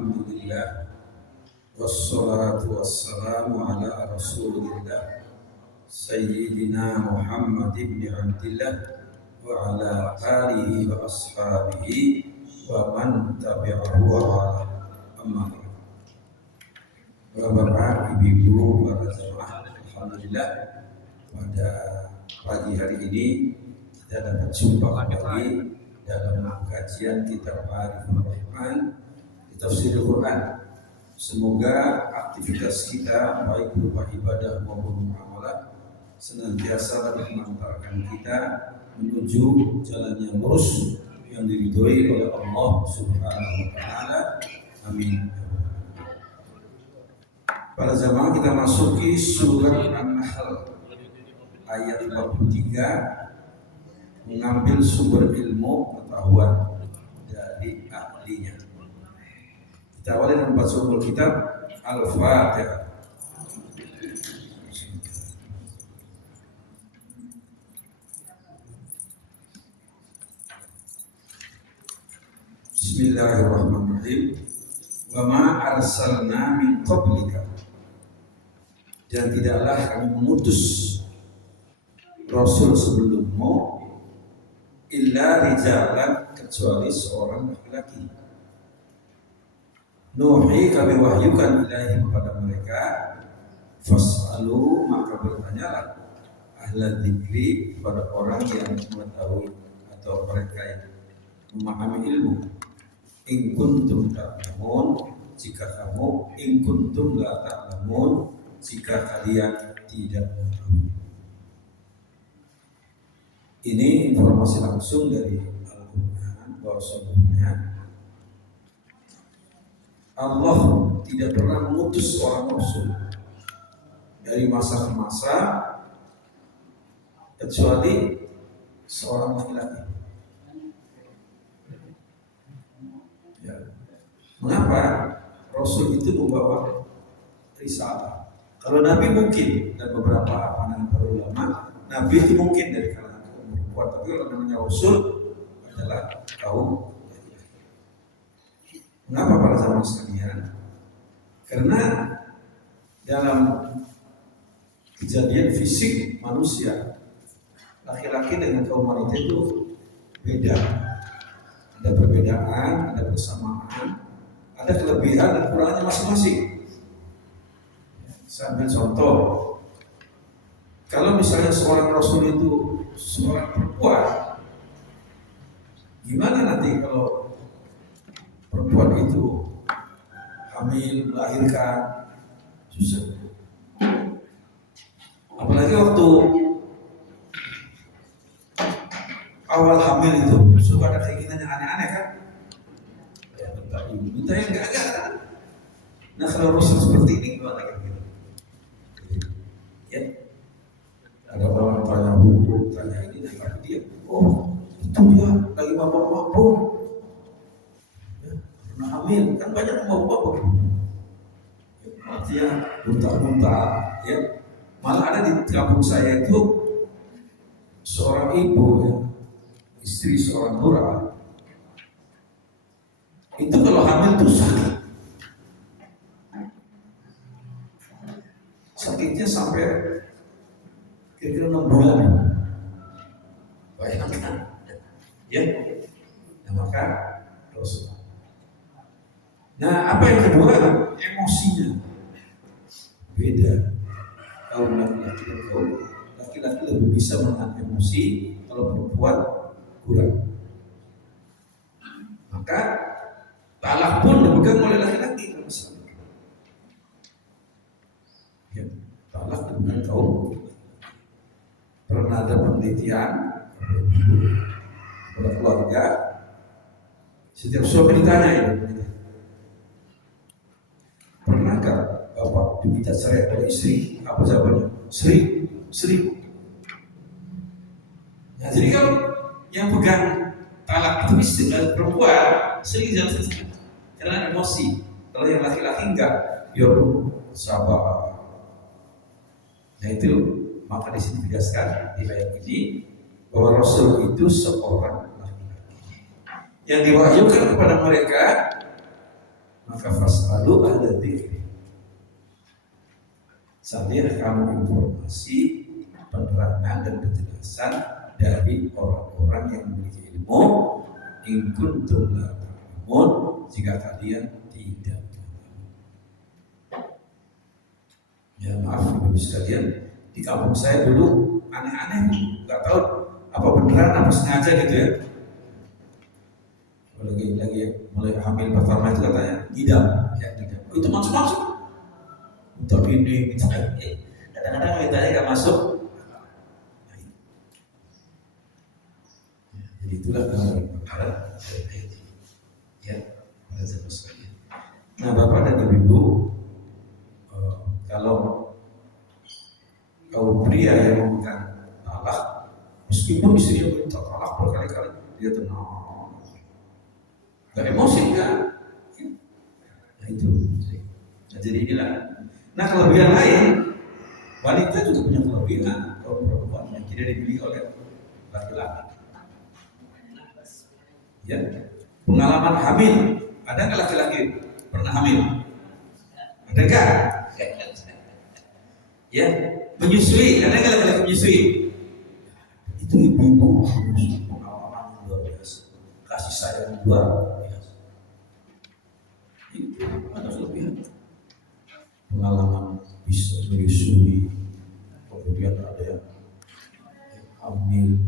Alhamdulillah wassalatu wassalamu ala Rasulillah Sayyidina Muhammad ibn Abdillah wa ala alihi wa ashabihi wa man tabi'ahu wa ala amma Bapak, Ibu, para jemaah, Alhamdulillah pada pagi hari ini kita dapat jumpa kembali dalam kajian kitab Arifin Rahman di Tafsir Al-Quran. Semoga aktivitas kita baik berupa ibadah maupun muamalah senantiasa mengantarkan kita menuju jalan yang lurus yang diridhoi oleh Allah Subhanahu wa taala. Amin. Para jamaah, kita masuki surat An-Nahl ayat 43, mengambil sumber ilmu pengetahuan dari ahlinya. Kita awali dengan membaca ummul kitab Al-Fatihah. Bismillahirrahmanirrahim. Wa ma arsalna min qablika, dan tidaklah kami mengutus Rasul sebelummu illa rijalan, kecuali seorang laki-laki. Nuhi, kami wahyukan ilahi kepada mereka, fas'alu, maka bertanyalah, ahla dzikri, kepada orang yang mengetahui atau mereka yang memahami ilmu. In kuntum ta'lamun, jika kamu, in kuntum la ta'lamun, jika kalian tidak mengetahui. Ini informasi langsung dari Al-Quran bahwa sebelumnya Allah tidak pernah mengutus seorang Rasul dari masa ke masa kecuali seorang laki-laki. Ya. Mengapa? Rasul itu membawa risalah. Kalau Nabi mungkin, dan beberapa pandangan para ulama, Nabi itu mungkin dari kalangan kaum perempuan, tapi kalau namanya Rasul adalah kaum. Mengapa para jamaah sekalian? Karena dalam kejadian fisik manusia, laki-laki dengan kaum wanita itu beda. Ada perbedaan, ada persamaan, ada kelebihan dan kekurangannya masing-masing. Saya ambil contoh, kalau misalnya seorang Rasul itu seorang perempuan, gimana nanti kalau perempuan itu hamil, melahirkan, susah. Apalagi waktu awal hamil itu suka ada keinginan yang aneh-aneh kan? Ya, minta yang enggak. Nah, kalau Rasul seperti ini gimana kira-kira? Ya, ada orang tanya buku, tanya ini, dan dia, oh itu dia lagi mabuk-mabuk, ya, pernah hamil, kan banyak yang mabuk-mabuk, artinya muntah-muntah, ya. Malah ada di kampung saya itu seorang ibu, ya, istri seorang lurah, itu kalau hamil tuh sakitnya sampai kira-kira 6 bulan. Bayangkan, ya. Nah, maka Rasul. Nah, apa yang kedua? Emosinya beda. Kaum laki-laki dan kaum laki-laki lebih bisa menahan emosi, kalau perempuan kurang. Maka talak pun dipegang oleh laki-laki. Ya, talak dipegang kaum. Pernah ada penelitian pada keluarga, setiap suami ditanya ini, pernahkah bapak diminta cerai oleh istri? Apa jawabannya? Sering. Nah, jadi kalau yang pegang talak itu istri dan perempuan sering jangan karena emosi. Kalau yang laki-laki enggak, ya sabar. Nah itu. Maka di sini ditegaskan di ayat ini bahwa Rasul itu seorang laki-laki yang diwahyukan kepada mereka Maka fas'alu ahla dzikri. Carilah kamu informasi, penerangan dan penjelasan dari orang-orang yang memiliki ilmu. In kuntum la ta'lamun, jika kalian tidak tahu. Ya maaf Ibu sekalian, di kampung saya dulu aneh-aneh, nggak tahu apa beneran apa sengaja gitu ya. Lagi mulai hamil pertama itu katanya tidak, ya tidak. Itu masuk. Untuk ini kita kadang-kadang ditanya nggak masuk. Jadi itulah perkara ya pada zaman sekalian. Nah Bapak dan Ibu, kalau kaum pria yang memegang talak, meskipun istrinya minta talak berkali-kali, dia tenang, nggak emosi kan? Nah itu. Nah, jadi inilah. Nah kelebihan lain, wanita juga punya kelebihan kaum perempuan yang tidak dimiliki oleh laki-laki. Ya, pengalaman hamil, ada nggak laki-laki pernah hamil? Ada nggak? Ya, menyusui, ada nggak laki-laki menyusui? Itu ibu-ibu pengalaman luar biasa, kasih sayang luar biasa. Itu ada kelebihan. Pengalaman bisa menyusui, kemudian ada yang hamil,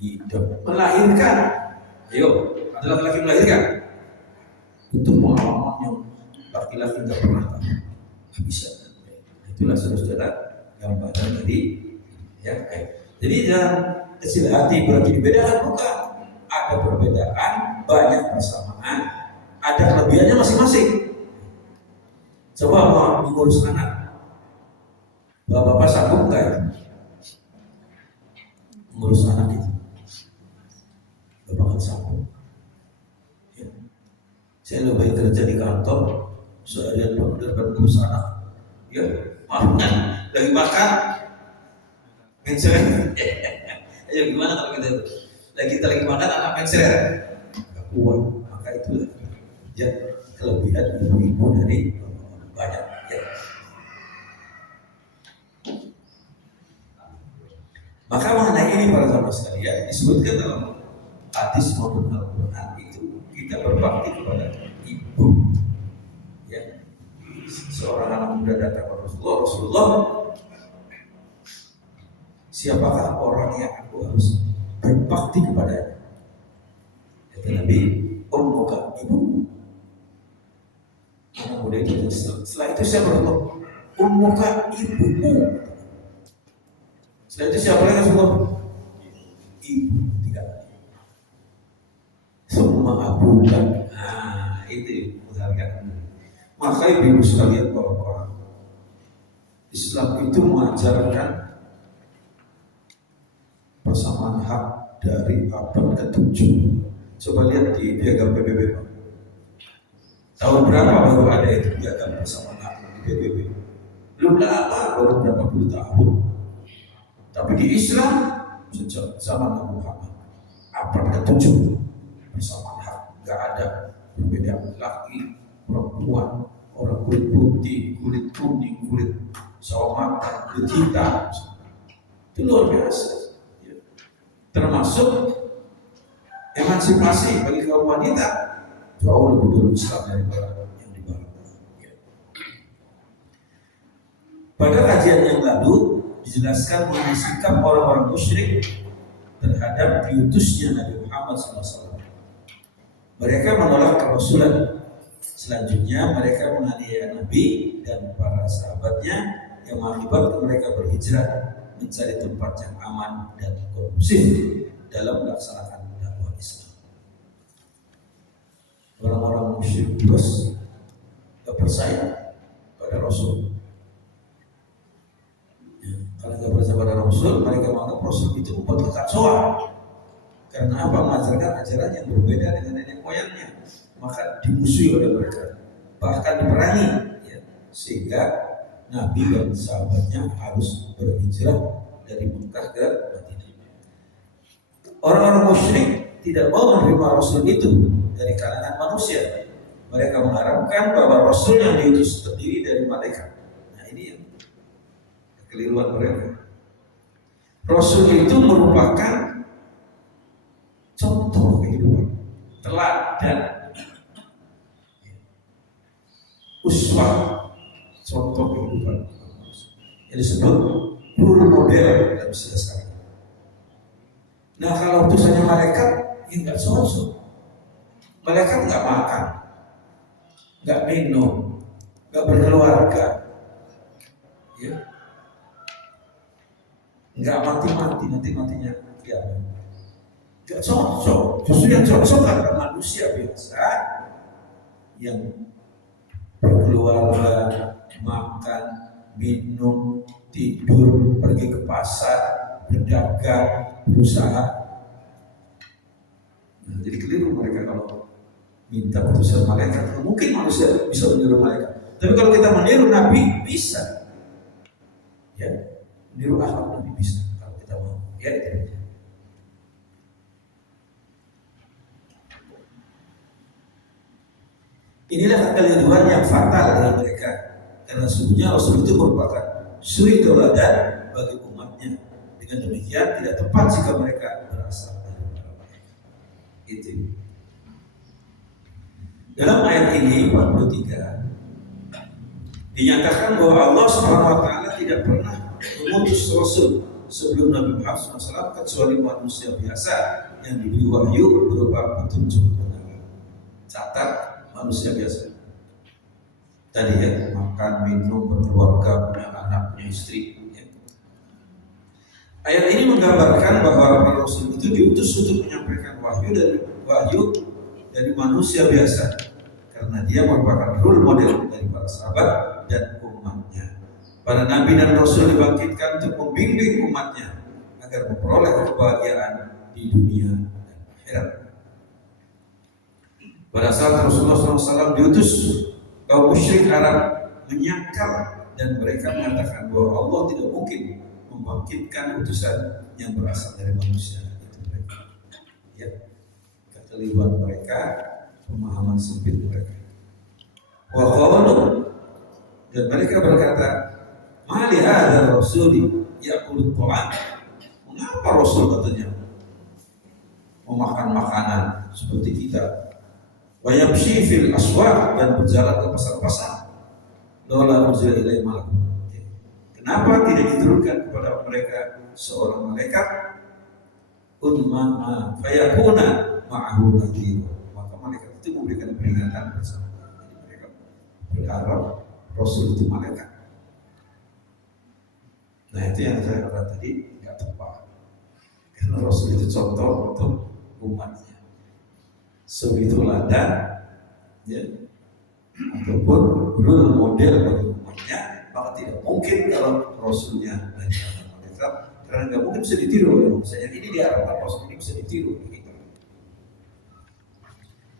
hidup, melahirkan. Ayo, ada laki-laki melahirkan. Itu pengalaman yang laki-laki tidak pernah tahu. Nggak bisa. Itulah saudara gambaran tadi. Ya, jadi dalam kecil hati berarti dibedakan bukan? Ada perbedaan, banyak persamaan, ada kelebihannya masing-masing. Coba mau mengurus anak, bapak-bapak sanggup nggak ya? Mengurus anak itu, bapak nggak sanggup. Ya. Saya lebih kerja di kantor, seharian benar-benar mengurus anak. Ya, maafkan, lagi makan, mencerai. Ayo gimana kalau kita lagi makan anak mencerai? Nggak kuat, maka itulah ya kelebihan ibu-ibu dari banyak ya. Maka mengenai ini para sahabat sekalian disebutkan dalam hadis maupun Al-Quran itu kita berbakti kepada ibu. Ya, seorang anak muda datang kepada Rasulullah, siapakah orang yang aku harus berbakti kepadanya? Kata Nabi, ummuka, ibu. Anak muda itu setelah itu saya berkata, ummuka, ibumu. Setelah itu siapa lagi Rasulullah? Ibu, tiga. Semua abukan. Nah, itu menghargai. Maka ibu sekalian bahwa Islam itu mengajarkan persamaan hak dari abad ke-7. Coba lihat di piagam PBB. Tahun berapa baru ada itu piagam persamaan hak di PBB? Belum lama, baru berapa puluh tahun. Tapi di Islam sejak zaman Nabi Muhammad abad ke-7 persamaan hak, nggak ada perbedaan laki, perempuan, orang kulit putih, kulit kuning, kulit sawo matang, kulit hitam. Itu luar biasa. Termasuk emansipasi bagi kaum wanita jauh lebih dulu Islam daripada yang di barat. Pada kajian yang lalu dijelaskan mengenai sikap orang-orang musyrik terhadap diutusnya Nabi Muhammad SAW. Mereka menolak kerasulan. Selanjutnya mereka menganiaya Nabi dan para sahabatnya yang mengakibatkan mereka berhijrah mencari tempat yang aman dan kondusif dalam melaksanakan dakwah Islam. Orang-orang musyrik terus tidak percaya pada Rasul. Kalau tidak percaya pada Rasul, mereka menganggap Rasul itu umat kekacauan. Karena apa? Mengajarkan ajaran yang berbeda dengan nenek moyangnya. Maka dimusuhi oleh mereka, bahkan diperangi, ya. Sehingga Nabi dan sahabatnya harus berhijrah dari Mekah ke Madinah. Orang-orang musyrik tidak mau menerima Rasul itu dari kalangan manusia. Mereka mengharapkan bahwa Rasul yang diutus terdiri dari malaikat. Nah ini yang kekeliruan mereka. Rasul itu merupakan contoh kehidupan, teladan, uswah, contoh kehidupan. Yang disebut role model dalam istilah sekarang. Nah kalau utusannya malaikat, ya nggak cocok. Malaikat nggak makan, nggak minum, nggak berkeluarga, ya, nggak matinya kiamat. Nggak cocok. Justru yang cocok adalah manusia biasa yang berkeluarga, makan, minum, tidur, pergi ke pasar, berdagang, berusaha. Nah, jadi keliru mereka kalau minta putusan malaikat. Mungkin manusia bisa meniru malaikat, tapi kalau kita meniru Nabi bisa, ya, meniru akhlak Nabi bisa kalau kita mau. Ya, itu. Inilah kekeliruan yang fatal dalam mereka, karena sesungguhnya Rasul itu merupakan suri teladan bagi umatnya. Dengan demikian tidak tepat jika mereka berasal dari para malaikat. Itu. Dalam ayat ini 43 dinyatakan bahwa Allah SWT tidak pernah mengutus Rasul sebelum Nabi Muhammad SAW kecuali manusia biasa yang diberi wahyu berupa petunjuk. Catat, manusia biasa. Tadi ya, makan, minum, berkeluarga, punya anak, punya istri. Ya. Ayat ini menggambarkan bahwa para Rasul itu diutus untuk menyampaikan wahyu dari manusia biasa, karena dia merupakan role model dari para sahabat dan umatnya. Para nabi dan rasul dibangkitkan untuk membimbing umatnya agar memperoleh kebahagiaan di dunia dan akhirat. Pada saat Rasulullah SAW diutus, kaum musyrik Arab menyangkal dan mereka mengatakan bahwa Allah tidak mungkin membangkitkan utusan yang berasal dari manusia. Itu mereka. Ya. Kekeliruan mereka, pemahaman sempit mereka. Wa qalu, dan mereka berkata, "Ma li hadzal rasuli ya'kulu ta'am." Mengapa Rasul katanya memakan makanan seperti kita? Wa yamshi fil aswaq, dan berjalan ke pasar-pasar. Laula unzila ilaihi malak. Kenapa tidak diturunkan kepada mereka seorang malaikat? Unma fayakuna ma'ahu nadhir. Maka malaikat itu memberikan peringatan bersama. Jadi mereka berharap Rasul itu malaikat. Nah itu yang saya katakan tadi nggak tepat, karena Rasul itu contoh untuk umatnya, suri teladan, ya, ataupun role model bagi umatnya. Maka tidak mungkin kalau Rasulnya dari malaikat, karena nggak mungkin bisa ditiru oleh manusia. Yang ini diharapkan Rasul ini bisa ditiru.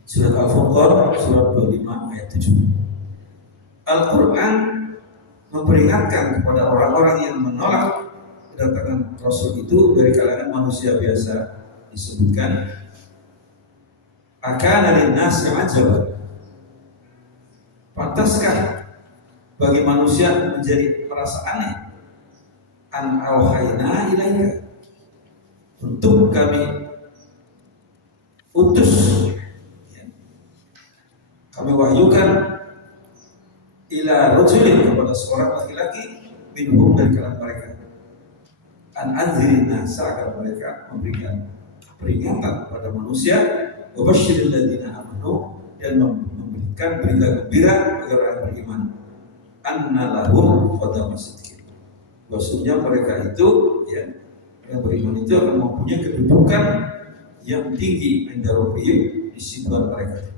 Surat Al-Furqan surat 25 ayat 7. Al-Quran memperingatkan kepada orang-orang yang menolak kedatangan Rasul itu dari kalangan manusia biasa. Disebutkan akana linnasi ajaban, pantaskah bagi manusia menjadi merasa aneh, an auhayna ilaika, untuk kami utus, kami wahyukan ila rajulin, kepada seorang laki-laki, minhum, dari kalangan mereka, an anzirin nasa, agar mereka memberikan peringatan kepada manusia, wa basyiril ladzina amanu, dan memberikan berita gembira agar orang beriman, anna lahum qadama sidqin, bahwasanya mereka itu, ya, yang beriman itu akan mempunyai kedudukan yang tinggi inda rabbihim, di sisi Tuhan mereka.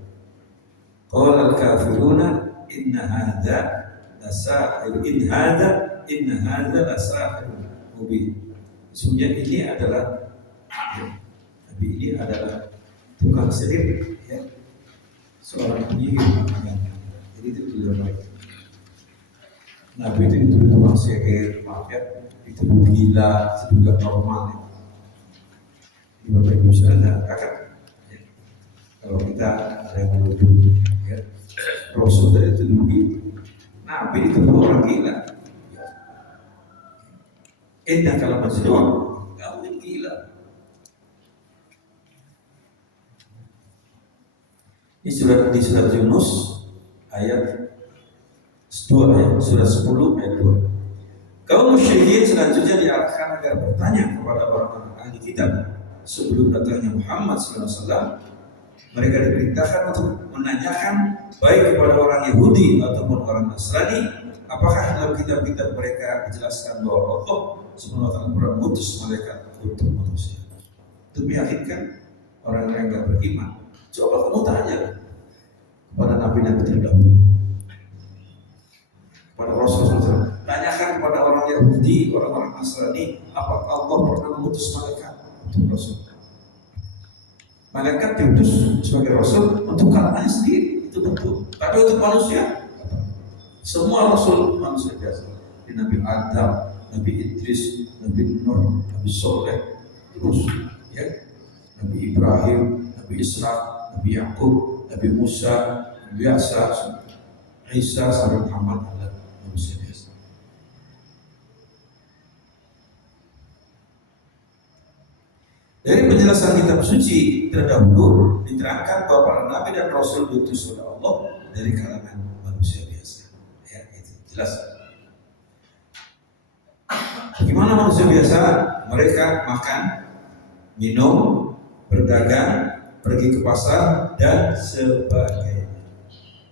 Qala al-kafiruna inna hadza lasahir, inna hadza lasahir mubin. Sesungguhnya ini adalah, Nabi ini adalah tukang sihir, ya, seorang penyihir. Jadi itu tujuan Nabi itu tukang sihir, maaf ya, itu gila, itu juga normal. Di Bapak Ibu sekalian, kakak, ya. Kalau kita ada yang menuduh, ya, Rasul dari itu Nabi itu orang gila. Indah kalau majnun, kamu gila. Ini di surat Yunus ayat 2 ya, surat 10 ayat 2. Kaum musyrikin selanjutnya diarahkan agar bertanya kepada orang-orang ahli kitab sebelum datangnya Muhammad SAW. Mereka diperintahkan untuk menanyakan baik kepada orang Yahudi ataupun orang Nasrani, apakah dalam kitab-kitab mereka dijelaskan bahwa Allah Subhanahu wa taala pernah mengutus malaikat untuk manusia, untuk meyakinkan orang yang enggak beriman. Coba kamu tanya kepada nabi-nabi terdahulu, kepada Rasul-Rasul, tanyakan kepada orang Yahudi, orang-orang Nasrani, apakah Allah pernah mengutus malaikat untuk Rasul? Malaikat diutus sebagai Rasul untuk kalangannya sendiri, itu betul. Tapi untuk manusia, semua Rasul manusia biasa. Nabi Adam, Nabi Idris, Nabi Nuh, Nabi Soleh, terus ya, Nabi Ibrahim, Nabi Ishaq, Nabi Yakub, Nabi Musa, Nabi Isa, sampai Muhammad adalah manusia biasa. Dari penjelasan kitab suci terdahulu diterangkan bahwa para nabi dan rasul diutus oleh Allah dari kalangan manusia biasa. Ya, itu jelas. Bagaimana manusia biasa? Mereka makan, minum, berdagang, pergi ke pasar dan sebagainya.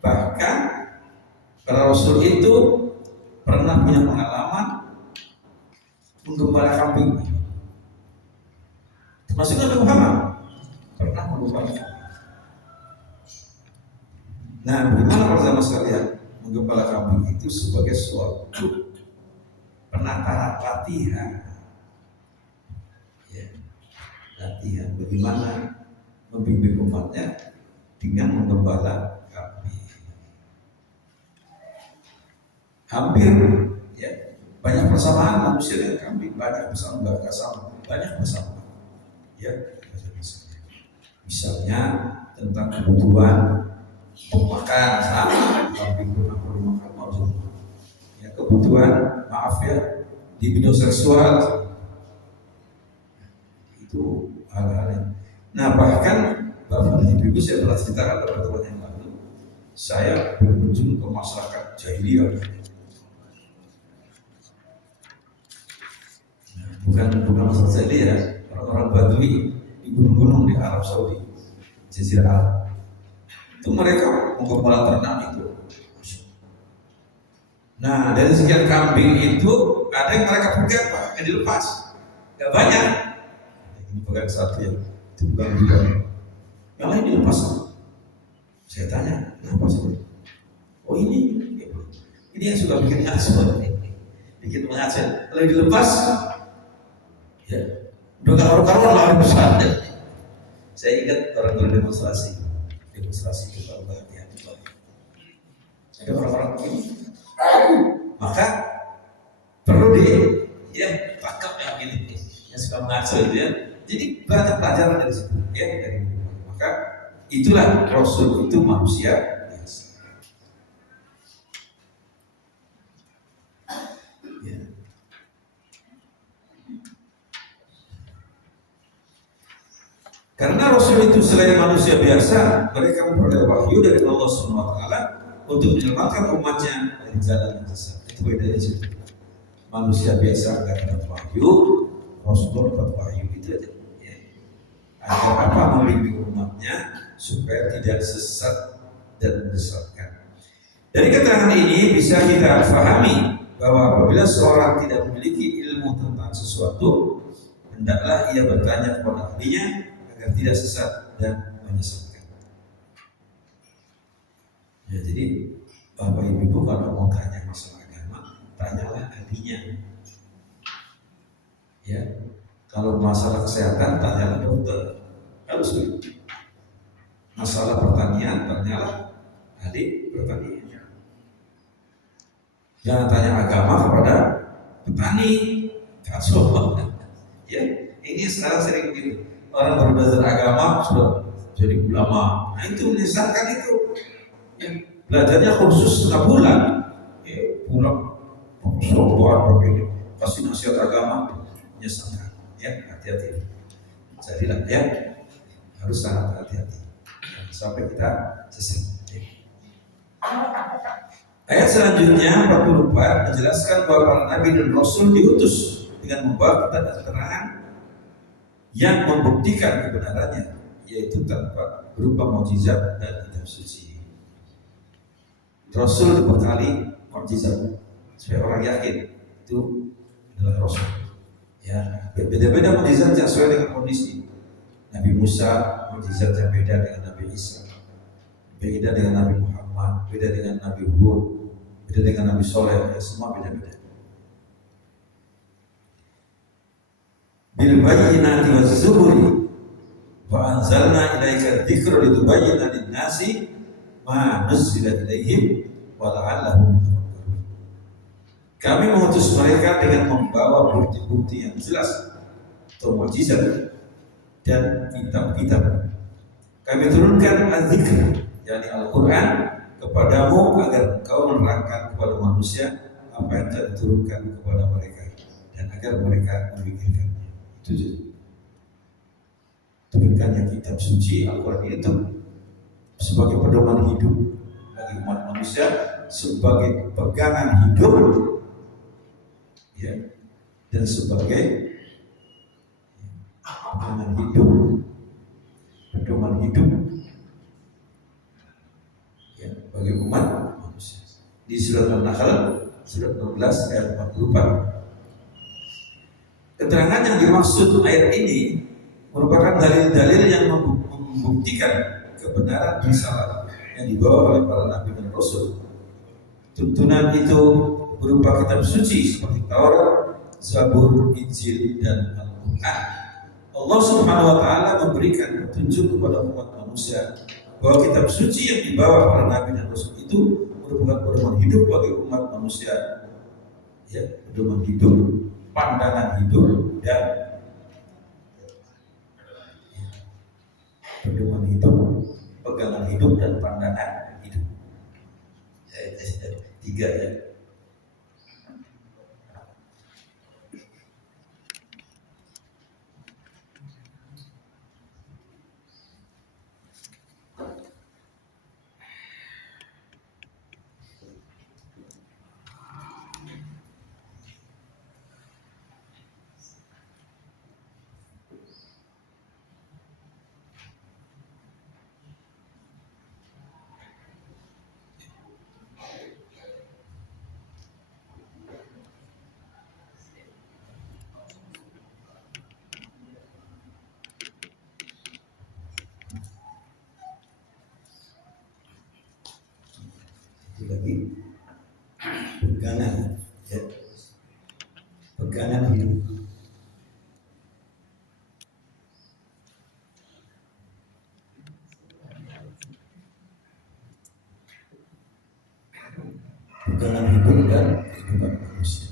Bahkan para rasul itu pernah punya pengalaman menggembala kambing. Termasuk Nabi Muhammad pernah menggembala kambing. Nah, bagaimana para jamaah sekalian? Menggembala kambing itu sebagai suatu penata latihan, ya, latihan bagaimana membimbing umatnya dengan menggembala kambing. Hampir ya banyak persamaan manusia dengan kambing, banyak persamaan, enggak sama, banyak persamaan. Ya, misalnya tentang kebutuhan makan sama, kambing pernah perlu makan maupun ya, kebutuhan maaf ya di bidang seksual itu hal-hal yang. Nah, bahkan Bapak dan Ibu saya telah ceritakan pada pertemuan yang lalu, saya berkunjung ke masyarakat jahiliyah. Bukan masyarakat jahiliyah, orang-orang Badui di gunung-gunung di Arab Saudi, Jazirah Arab. Itu mereka menggembala ternak itu. Nah, dari sekian kambing itu ada yang mereka pegang, Pak, yang dilepas. Gak banyak. Ini pegang satu ya, itu pegang dua. Yang lain dilepas. Saya tanya, kenapa sih? Oh ini yang suka bikin ngaco, bikin mengacau. Kalau dilepas, ya, udah gak karuan lari besar. Saya ingat orang demonstrasi itu kalau hati-hati. Ada orang-orang begini. Maka perlu tangkap yang ini yang suka mengaco itu ya. Jadi banyak pelajaran dari situ ya, dari maka itulah Rasul itu manusia biasa. Ya. Karena Rasul itu selain manusia biasa, mereka memperoleh wahyu dari Allah Subhanahu wa taala untuk menyelamatkan umatnya dari jalan yang sesat. Itu bedanya situ. Manusia biasa akan dapat wahyu, Rasul dapat wahyu, itu aja. Ya. Agar apa? Membimbing umatnya supaya tidak sesat dan menyesatkan. Dari keterangan ini bisa kita pahami bahwa apabila seorang tidak memiliki ilmu tentang sesuatu, hendaklah ia bertanya kepada ahlinya agar tidak sesat dan menyesatkan. Ya, jadi Bapak Ibu kalau mau tanya masalah agama, tanyalah ahlinya. Ya, kalau masalah kesehatan, tanyalah dokter. Harus begitu. Masalah pertanian, tanyalah ahli pertanian. Jangan tanya agama kepada petani. Kacau. Ya, ini sekarang sering begitu. Orang baru belajar agama sudah jadi ulama. Nah itu menyesatkan itu. Ya, belajarnya khusus setengah bulan, pulang sombong begini, pasti nasihat agama, menyesatkan, hati-hati. Jadilah harus sangat hati-hati sampai kita sesat. Ayat selanjutnya 44 menjelaskan bahwa para nabi dan rasul diutus dengan membawa keterangan yang membuktikan kebenarannya, yaitu tanpa berupa mukjizat dan kitab suci. Rasul dibekali mukjizat supaya orang yakin itu adalah rasul. Beda-beda mukjizat sesuai dengan kondisi. Nabi Musa mukjizatnya beda dengan Nabi Isa, beda dengan Nabi Muhammad, beda dengan Nabi Hud, beda dengan Nabi Soleh, semua beda-beda. Bil bayyinati waz zuburi wa anzalna ilaika dzikra litubayyana lin-nasi ma nuzila ilaihim wa la'allahum yatafakkarun. Kami mengutus mereka dengan membawa bukti-bukti yang jelas atau mukjizat dan kitab-kitab. Kami turunkan az-zikr, yakni Al-Quran, kepadamu agar engkau menerangkan kepada manusia apa yang telah diturunkan kepada mereka dan agar mereka memikirkannya. Itu turunkannya kitab suci Al-Quran itu sebagai pedoman hidup bagi umat manusia, sebagai pegangan hidup, dan sebagai pegangan hidup, pedoman hidup bagi umat manusia. Di surat An-Nahl surat 12 ayat 44. Keterangan yang dimaksud ayat ini merupakan dalil-dalil yang membuktikan kebenaran risalah yang dibawa oleh para nabi dan rasul. Tuntunan itu berupa kitab suci seperti Taurat, Zabur, Injil, dan Al-Quran. Allah Subhanahu wa Ta'ala memberikan petunjuk kepada umat manusia bahwa kitab suci yang dibawa para nabi dan rasul itu merupakan pedoman hidup bagi umat manusia, pedoman hidup, pandangan hidup, dan pedoman hidup, pegangan hidup, dan pandangan hidup. Tiga lagi pegangan, pegangan hidup. Pegangan hidup dan kehidupan manusia.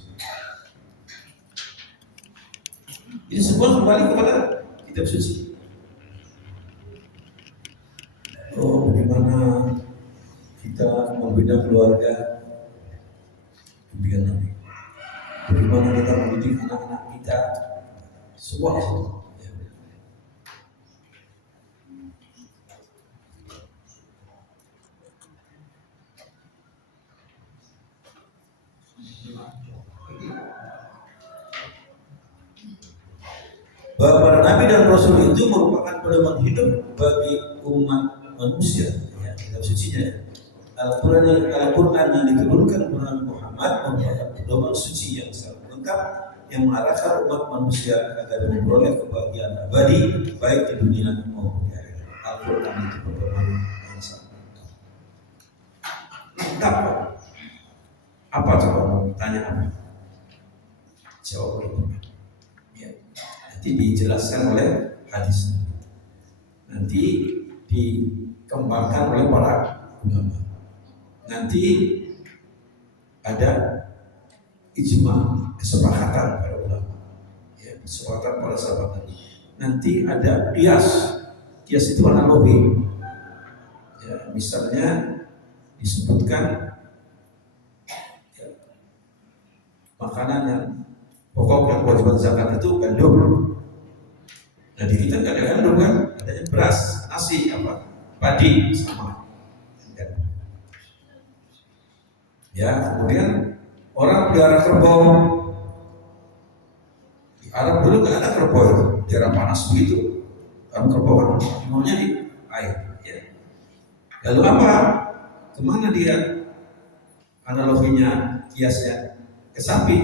Ini semua kembali kepada kitab suci. Bagaimana kita membina keluarga, bimbingan Nabi. Bagaimana kita mendidik anak-anak kita, semua itu. Bahwa para nabi dan rasul itu merupakan pedoman hidup bagi umat manusia, kitab sucinya. Al-Quran yang diturunkan kepada Muhammad merupakan pedoman suci yang sangat lengkap yang mengarahkan umat manusia agar memperoleh kebahagiaan abadi baik di dunia maupun di akhirat. Al-Quran itu pedoman yang sangat lengkap. Apa coba mau tanya apa? Jawab itu. Nanti dijelaskan oleh hadis. Nanti dikembangkan oleh para ulama. Nanti ada ijma, kesepakatan para ulama, kesepakatan para sahabat Nabi. Nanti ada kias itu analogi. Misalnya disebutkan ya, makanan yang pokok yang kewajiban zakat itu gandum. Nah di kita nggak ada gandum kan, adanya beras, nasi, padi sama. Ya kemudian orang pelihara kerbau. Di Arab dulu nggak ada kerbau itu, daerah panas begitu. Kan kerbau kan maunya di air. Ya. Lalu apa? Kemana dia analoginya, kiasnya ke sapi?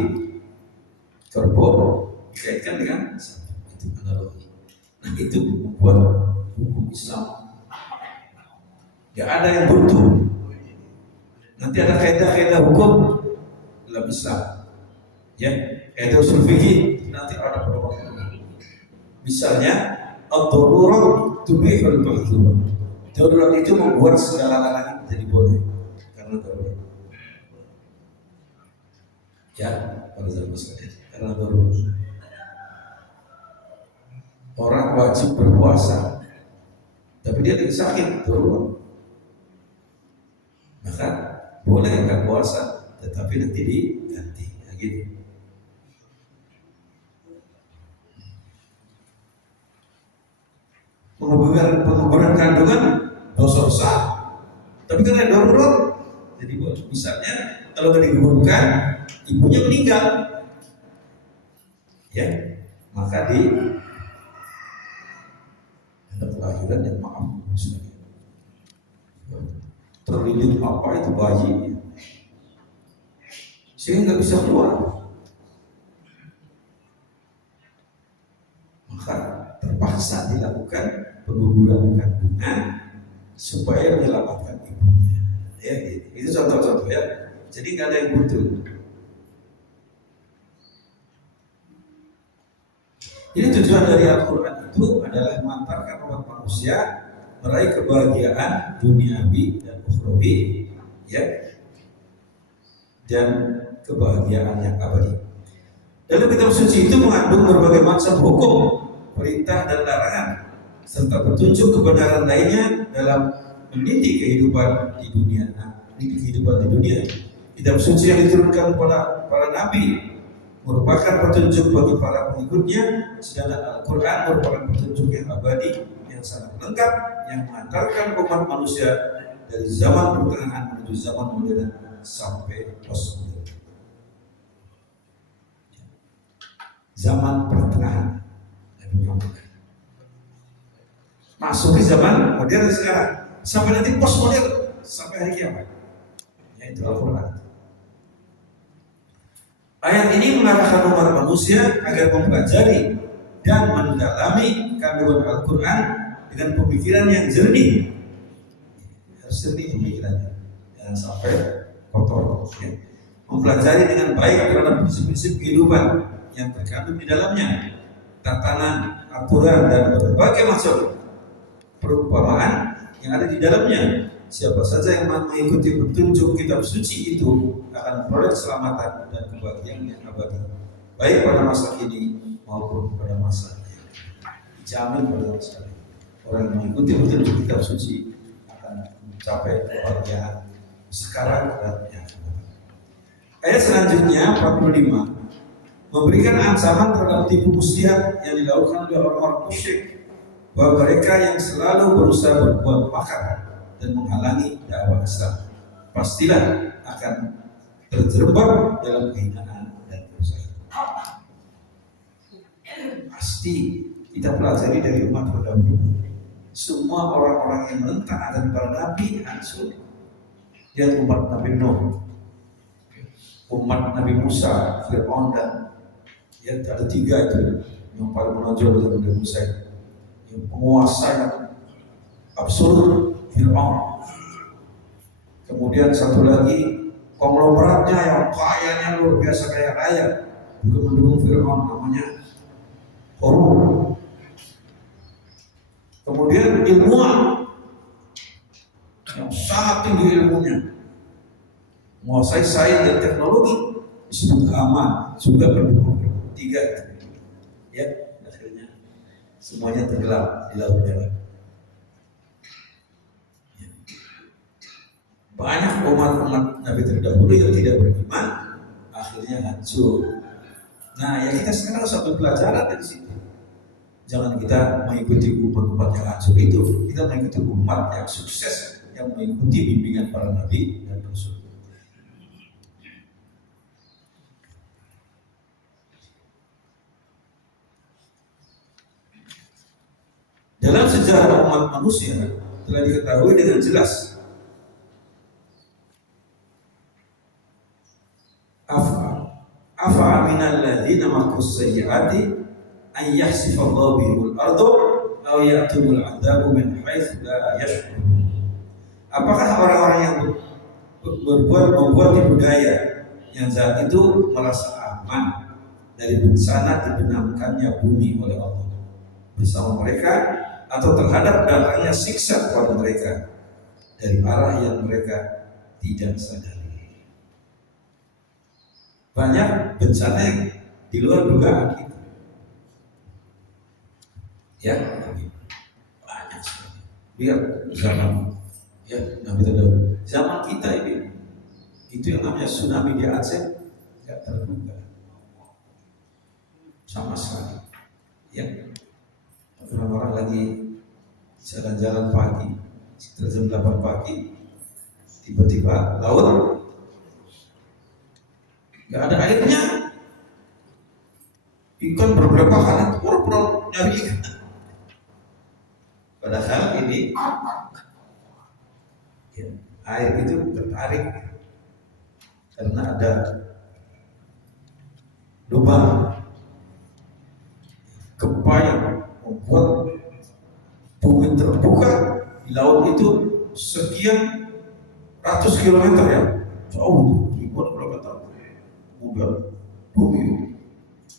Kerbau dikaitkan dengan sapi, itu analogi. Nah itu membuat hukum Islam ya ada yang buntu. Nanti ada kaidah-kaidah hukum dalam Islam, ya kaidah usul fikih nanti ada pedoman. Misalnya ad-darurat tubihul mahdhur. Darurat itu membuat segala-galanya jadi boleh karena darurat. Ya, pada zaman sekalian karena darurat. Orang wajib berpuasa, tapi dia tidak sakit, darurat. Maka boleh nggak puasa, tetapi nanti diganti, ya gitu. Penguburan kandungan dosa besar, tapi karena darurat jadi boleh. Misalnya kalau nggak digugurkan, ibunya meninggal, ya maka ada kelahiran yang maaf terlilit apa itu bayi sehingga nggak bisa keluar, maka terpaksa dilakukan penguburan kandungan supaya menyelamatkan ibunya. Ya, itu contoh-contoh ya. Jadi nggak ada yang butuh. Ini tujuan dari Al-Quran itu adalah mengantarkan umat manusia meraih kebahagiaan duniawi dan ukhrawi, ya, dan kebahagiaan yang abadi. Dalam kitab suci itu mengandung berbagai macam hukum, perintah dan larangan, serta petunjuk kebenaran lainnya dalam mendidik kehidupan di dunia. Kitab suci yang diturunkan kepada para nabi merupakan petunjuk bagi para pengikutnya, sedangkan Al-Quran merupakan petunjuk yang abadi, yang sangat lengkap, yang mengantarkan umat manusia dari zaman pertengahan menuju zaman modern sampai postmodern. Zaman pertengahan masuk di zaman modern sekarang sampai nanti postmodern sampai hari kiamat, yaitu Al-Quran. Ayat ini mengarahkan umat manusia agar mempelajari dan mendalami kandungan Al-Quran dengan pemikiran yang jernih. Harus jernih pemikirannya, jangan sampai kotor. Ya. Mempelajari dengan baik terhadap prinsip-prinsip kehidupan yang terkandung di dalamnya, tatanan, aturan, dan berbagai macam perumpamaan yang ada di dalamnya. Siapa saja yang mengikuti petunjuk kitab suci itu akan memperoleh keselamatan dan kebahagiaan yang abadi, baik pada masa kini maupun pada masa yang dijamin pada masa ini. Orang yang mengikuti petunjuk kitab suci akan mencapai kebahagiaan sekarang dan yang akan datang. Ayat selanjutnya 45 memberikan ancaman terhadap tipu muslihat yang dilakukan oleh orang-orang musyrik, bahwa mereka yang selalu berusaha berbuat makar dan menghalangi dakwah Islam pastilah akan terjerembab dalam kehinaan dan kerusakan. Pasti kita pelajari dari umat terdahulu, semua orang-orang yang menentang ajaran para nabi hancur. Lihat umat Nabi Nuh, umat Nabi Musa, Fir'aun, dan ya ada 3 itu yang paling menonjol dari Nabi Musa, yang penguasa yang absolut, Fir'aun. Kemudian satu lagi konglomeratnya yang kayanya luar biasa kaya raya juga mendukung Fir'aun, namanya Qarun. Kemudian ilmuwan yang sangat tinggi ilmunya, menguasai sains dan teknologi, disebut Haman, juga mendukung 3 itu. Ya, akhirnya semuanya tenggelam di laut merah. Banyak umat-umat Nabi terdahulu yang tidak beriman, akhirnya hancur. Nah, ya kita sekarang satu pelajaran dari situ. Jangan kita mengikuti umat-umat yang hancur itu, kita mengikuti umat yang sukses, yang mengikuti bimbingan para Nabi dan Rasul. Dalam sejarah umat manusia telah diketahui dengan jelas afa aminal ladzina makus sayyiati ay yahsifallahu bihimul ardu aw ya'tumul adzabu min haitsu la yash'urun. Apakah orang-orang yang membuat tipu daya yang saat itu merasa aman dari bencana dibenamkannya bumi oleh Allah bersama mereka, atau terhadap datangnya siksa kepada mereka dari arah yang mereka tidak sadari? Banyak bencana yang di luar dugaan kita, ya banyak sekali. Lihat zaman Nabi terdahulu, zaman kita ini, itu yang namanya tsunami di Aceh tidak terduga sama sekali. Ya, orang-orang lagi jalan-jalan pagi, sekitar jam 8 pagi, tiba-tiba laut nggak ada airnya, ikan beberapa kali pura-pura nyari ikan. Padahal ini air itu tertarik karena ada lubang gempa yang membuat bumi terbuka di laut itu sekian ratus kilometer, ya, jauh, ribuan kilometer. Kemudian bumi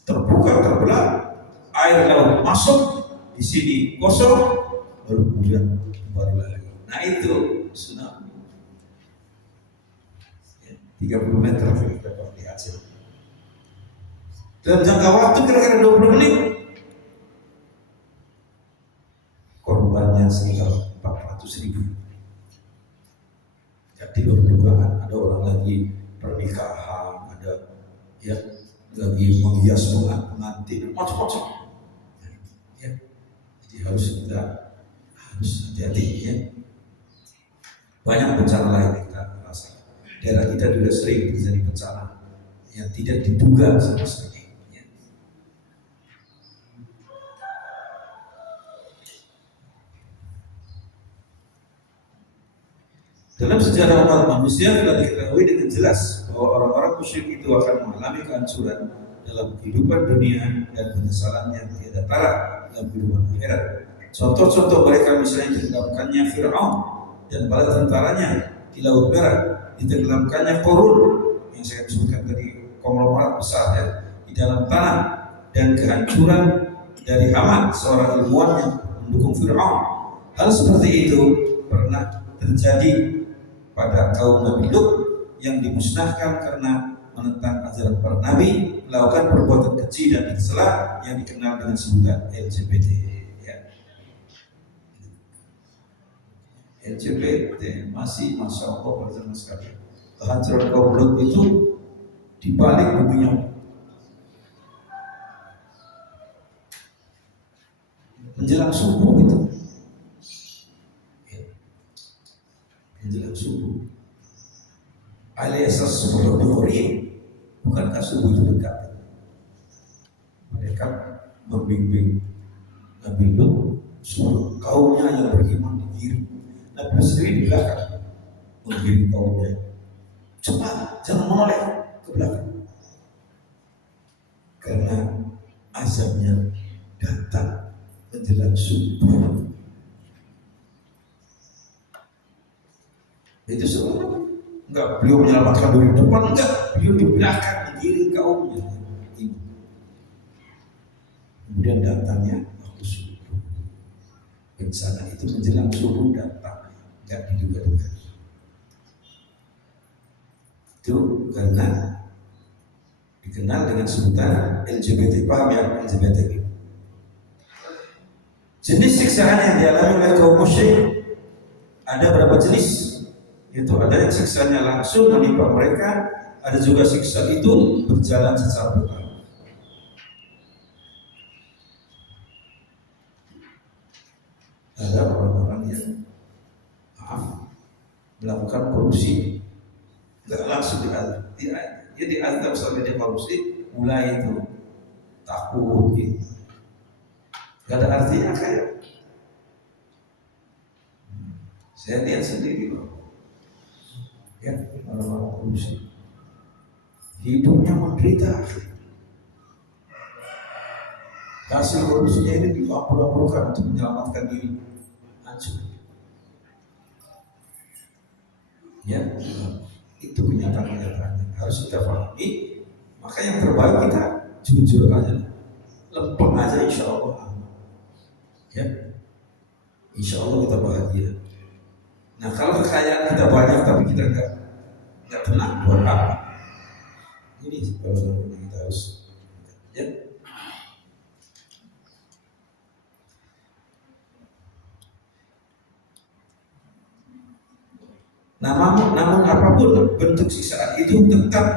terbuka, terbelah, air laut masuk, di sini kosong, lalu kemudian kembali lagi. Nah itu tsunami 30 meter di Aceh. Dalam jangka waktu kira-kira 20 menit, korbannya sekitar 400.000. Jadi luar dugaan, ada orang lagi pernikahan, ada lagi menghias pengantin, macam-macam. Ya, jadi harus hati-hati, ya. Banyak bencana lain yang kita rasakan. Daerah kita juga sering terjadi bencana yang tidak diduga sama sekali. Ya. Dalam sejarah umat manusia telah diketahui dengan jelas bahwa orang-orang musyrik itu akan mengalami kehancuran dalam kehidupan dunia dan penyesalan yang tiada tara dalam kehidupan akhirat. Contoh-contoh mereka misalnya ditenggelamkannya Fir'aun dan bala tentaranya di Laut Merah, ditenggelamkannya Qarun yang saya sebutkan tadi, konglomerat besar, ya, di dalam tanah, dan kehancuran dari Haman, seorang ilmuwan yang mendukung Fir'aun. Hal seperti itu pernah terjadi pada kaum Nabi Lut yang dimusnahkan karena menentang ajaran para nabi, melakukan perbuatan keji dan tercela yang dikenal dengan sebutan LGBT. Ya. LGBT masih, masya Allah, pada sekali. Kehancuran kaum Lut itu dibalik buminya. Menjelang subuh itu, menjelang subuh, alias subuh dhuhri, bukankah subuh itu dekat? Mereka membimbing Nabi Lut, suruh kaumnya yang beriman di kiri, Nabi sendiri di belakang membimbing kaumnya, cepat, jangan menoleh ke belakang, karena azabnya datang menjelang subuh. Itu semua enggak beliau menyelamatkan diri depan, enggak, beliau di belakang mengiring kaumnya. Kemudian datangnya waktu subuh, bencana itu menjelang subuh datang, enggak diduga-duga. Itu karena dikenal dengan sebutan LGBT. Paham ya LGBT ini? Jenis siksaan yang dialami oleh kaum musyrik ada berapa jenis? Itu ada yang siksanya langsung menimpa mereka, ada juga siksa itu berjalan secara bertahap. Ada orang-orang yang melakukan korupsi, nggak langsung diantar sampai dia korupsi, mulai itu takut gitu. Gak ada artinya kayak saya lihat sendiri loh, ya orang-orang korupsi hidupnya menderita, hasil korupsinya ini dipura-purakan untuk menyelamatkan diri, hancur. Ya, itu kenyataan-kenyataan harus kita pahami. Maka yang terbaik kita jujur aja, lempeng aja, insya Allah. Ya, insya Allah kita bahagia. Nah, kalau kekayaan kita banyak tapi kita nggak tenang, buat apa? Ini kalau kita harus, ya. Namun apapun bentuk siksaan itu tetap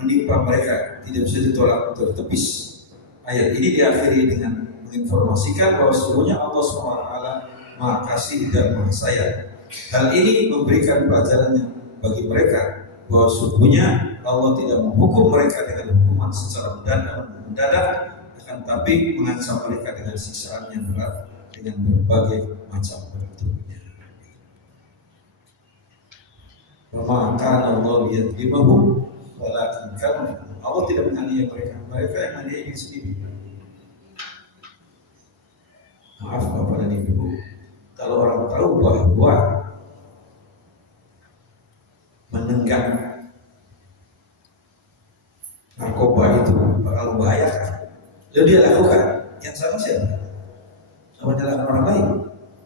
menimpa mereka, tidak bisa ditolak atau tertepis. Ayat ini diakhiri dengan menginformasikan bahwa sesungguhnya Allah SWT Maha Kasih dan Maha Sayang. Hal ini memberikan pelajarannya bagi mereka bahwa sesungguhnya Allah tidak menghukum mereka dengan hukuman secara mendadak, akan tapi mengancam mereka dengan siksaan yang berat dengan berbagai macam bentuknya. Wa kana Allah liyadhlimahum walakin kanu, Allah tidak menganiaya mereka, mereka yang menganiaya diri sendiri. Maaf Bapak dan Ibu, kalau orang tahu bahwa menenggak narkoba itu bakal membahayakan, lalu dia lakukan, yang sama siapa? Sama jalan orang lain,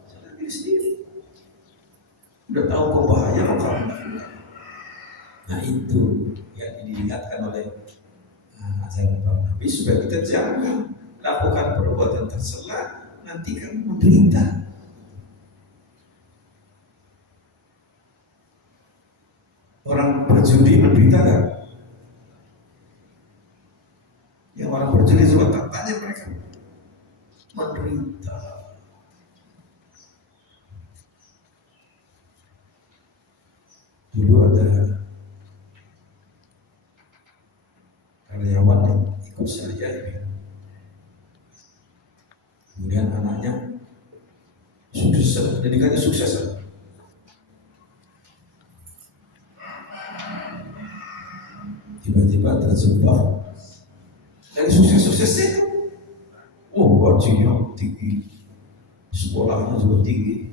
sama diri sendiri. Udah tahu kok bahaya kok kamu. Nah itu yang diingatkan oleh ajaran para Nabi supaya kita jangan lakukan perbuatan tercela, nanti kan menderita. Orang berjudi menderita kan? Yang orang berjudi juga tak tanya mereka menderita. Dulu ada karyawan yang ikut saya ini, kemudian anaknya sukses, pendidikannya sukses, tiba-tiba terjebak dari sukses-suksesnya itu. Gajinya tinggi, sekolahnya juga tinggi,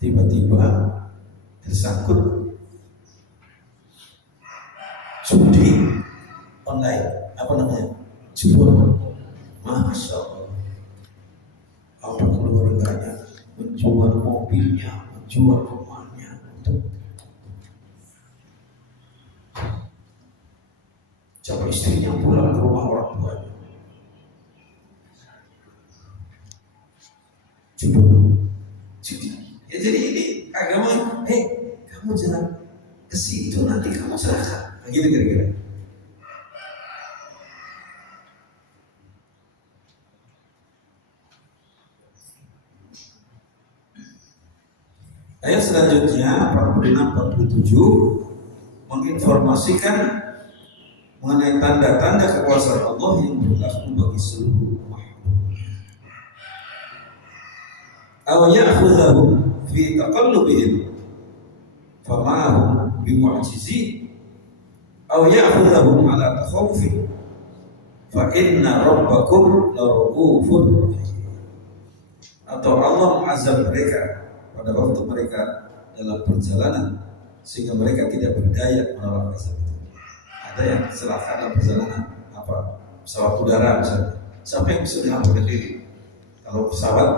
tiba-tiba tersangkut judi online, apa namanya, judi. Masya Allah, apa keluarganya menjual mobilnya, menjual rumahnya untuk coba istrinya pulang ke rumah orang tuanya. Judi. Ya jadi ini agama, kamu jangan ke situ, nanti kamu celaka. Nah, gitu kira-kira. Ayat selanjutnya 46-47 menginformasikan mengenai tanda-tanda kekuasaan Allah yang berlaku bagi seluruh makhluk. Aw ya'khudhahum fi taqallubihim fama hum bimu'jizin aw ya'khudhahum ala takhawufin fa inna rabbakum lara'ufur rahim. Atau Allah mengazab mereka pada waktu mereka dalam perjalanan sehingga mereka tidak berdaya menolak azab itu. Ada yang kecelakaan dalam perjalanan, pesawat udara misalnya, siapa yang bisa menyelamatkan diri? Kalau pesawat,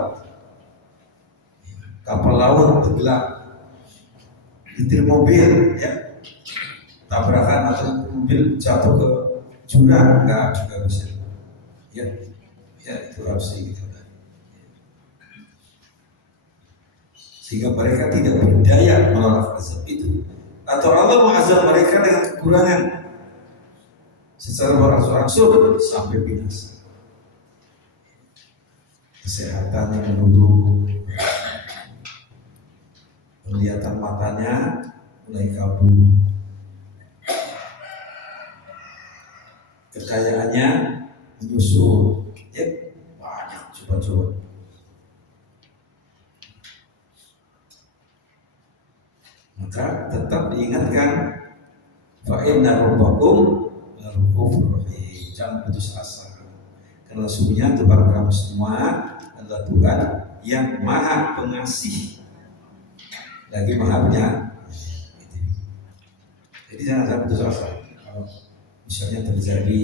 kapal laut tenggelam, nyetir mobil, ya tabrakan atau mobil jatuh ke jurang, nggak bisa. Ya itu harus gitu. sehingga mereka tidak berdaya menolak azab itu, atau Allah mengazab mereka dengan kekurangan secara berangsur-angsur sampai binasa. Kesehatan yang menurun, penglihatan matanya mulai kabur, kekayaannya menyusul, ya banyak coba-coba. Maka tetap diingatkan, fa inna rabbakum la-rahufur rahim. Jangan putus asa, karena sesungguhnya Tuhan kamu semua adalah Tuhan yang Maha Pengasih lagi Maha Penyayang. Jadi jangan putus asa. Kalau misalnya terjadi